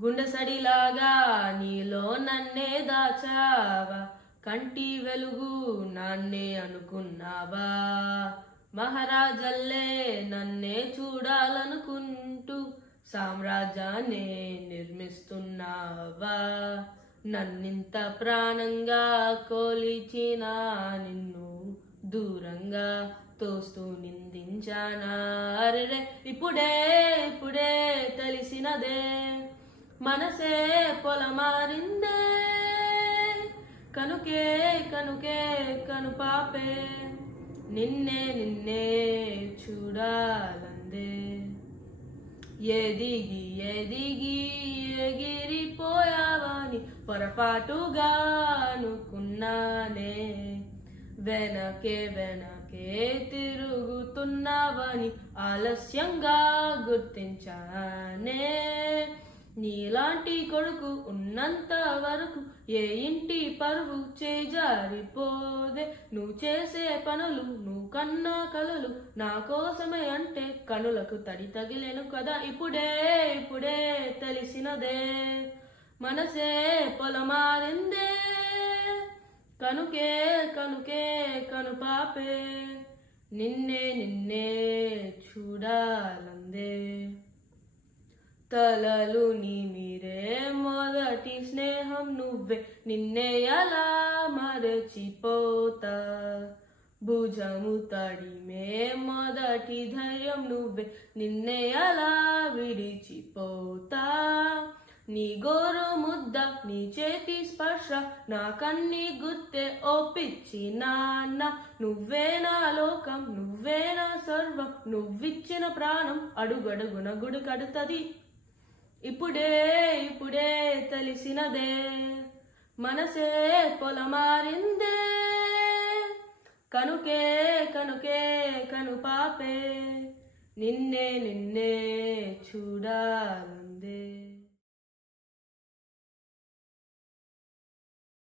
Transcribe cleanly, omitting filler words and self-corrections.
గుండె సడిలాగా నీలో నన్నే దాచావా, కంటి వెలుగు నాన్నే అనుకున్నావా, మహారాజల్లే నన్నే చూడాలనుకుంటూ సామ్రాజ్యాన్నే నిర్మిస్తున్నావా, నన్నింత ప్రాణంగా కొలిచిన నిన్ను దూరంగా తోస్తూ నిందించానా, అరెరే ఇప్పుడే ఇప్పుడే తెలిసినదే మనసే పొలమారిందే, కనుకే కనుకే కనుపాపే నిన్నే నిన్నే చూడాలందే, ఎదిగి ఎదిగి ఎగిరిపోయావని పొరపాటుగా అనుకున్నానే, వెనకే వెనకే తిరుగుతున్నావని ఆలస్యంగా గుర్తించానే, నీలాంటి కొడుకు ఉన్నంత వరకు ఏ ఇంటి పరువు చేజారిపోదే, నువ్వు చేసే పనులు నువ్వు కన్నా కలలు నా కోసమే అంటే కనులకు తడి తగిలేను కదా, ఇప్పుడే ఇప్పుడే తెలిసినదే మనసే పొలమారిందే, కనుకే కనుకే కనుపాపే నిన్నే నిన్నే చూడాలందే, తలలు నిమిరే మొదటి స్నేహం నువ్వే, నిన్నే ఎలా మరచిపోతా, భుజము తడిమే మొదటి ధైర్యం నువ్వే, నిన్నే ఎలా విడిచిపోతా, నీ గోరు ముద్ద నీ చేతి స్పర్శ నా కన్ని గుర్తే ఓ పిచ్చి నాన్న, నువ్వే నా లోకం నువ్వే నా సర్వం, నువ్విచ్చిన ప్రాణం అడుగడుగున గుడి కడుతది, ఇప్పుడే ఇప్పుడే తెలిసినదే మనసే పొలమారిందే, కనుకే కనుకే కనుపాపే నిన్నే నిన్నే చూడాలందే.